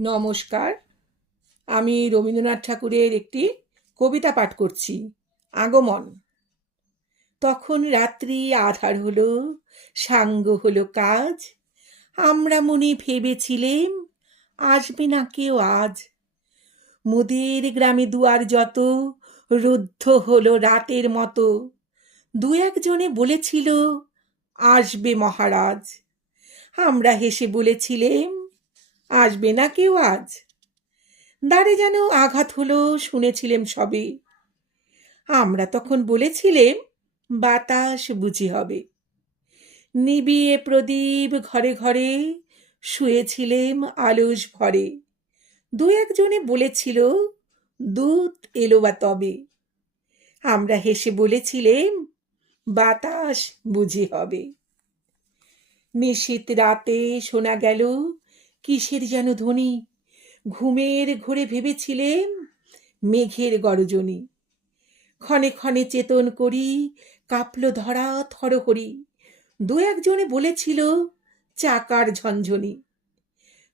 নমস্কার। আমি রবীন্দ্রনাথ ঠাকুরের একটি কবিতা পাঠ করছি, আগমন। তখন রাত্রি আঁধার হলো, সাঙ্গ হলো কাজ, আমরা মনে ভেবেছিলেম আসবে না কেউ আজ। মোদের গ্রামে দুয়ার যত রুদ্ধ হলো রাতের মতো, দু একজনে বলেছিল আসবে মহারাজ। আমরা হেসে বলেছিলেম আসবে না কেউ আজ। দ্বারে যেন আঘাত হলো, শুনেছিলেম সবে। আমরা তখন বলেছিলেম বাতাস বুঝি হবে। নিবিয়ে প্রদীপ ঘরে ঘরে শুয়েছিলেম আলস ভরে। দু একজনে বলেছিল দূত এলো বা তবে। আমরা হেসে বলেছিলেম বাতাস বুঝি হবে। নিশীথ রাতে শোনা গেল কিসের যেন ধ্বনি, ঘুমের ঘোরে ভেবেছিলেম মেঘের গর্জনী। ক্ষণে ক্ষণে চেতন করি কাঁপল ধরা থরহরি, দু একজনে বলেছিল চাকার ঝনঝনি।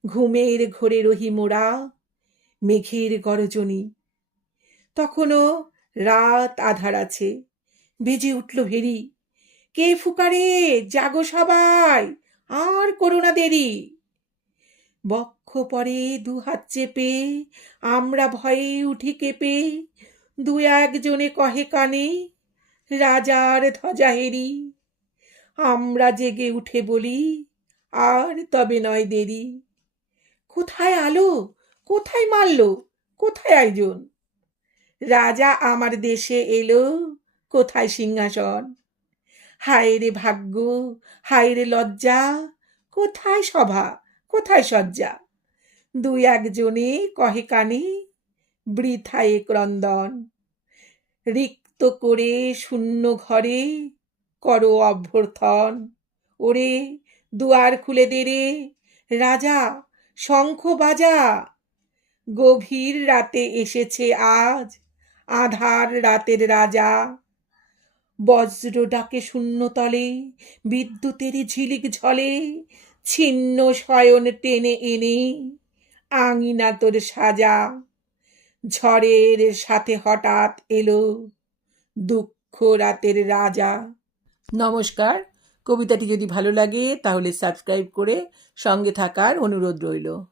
ঘুমের ঘোরে রহি মোরা মেঘের গর্জনী। তখনও রাত আধার আছে, বেজে উঠল ভেরি, কে ফুকারে জাগো সবাই, আর করো না দেরি। বক্ষ পরে দু হাত চেপে আমরা ভয়ে উঠি কেঁপে, দু একজনে কহে কানে রাজার ধ্বজা হেরি। আমরা জেগে উঠে বলি আর তবে নয় দেরি। কোথায় আলো, কোথায় মারল, কোথায় আয়োজন? রাজা আমার দেশে এলো, কোথায় সিংহাসন? হায় রে ভাগ্য, হায় রে লজ্জা, কোথায় সভা, কোথায় সজ্জা? দু একজনে কহে কানে বৃথায় ক্রন্দন। রিক্ত করে শূন্য ঘরে করো অভ্যর্থন। ওরে দুয়ার খুলে দে রে রাজা, শঙ্খ বাজা। গভীর রাতে এসেছে আজ আধার রাতের রাজা। বজ্র ডাকে শূন্যতলে, বিদ্যুতের ঝিলিক ঝলে, ছিন্ন শয়ন টেনে এনে আঙিনা তোর সাজা। ঝড়ের সাথে হঠাৎ এলো দুঃখ রাতের রাজা। নমস্কার। কবিতাটি যদি ভালো লাগে তাহলে সাবস্ক্রাইব করে সঙ্গে থাকার অনুরোধ রইল।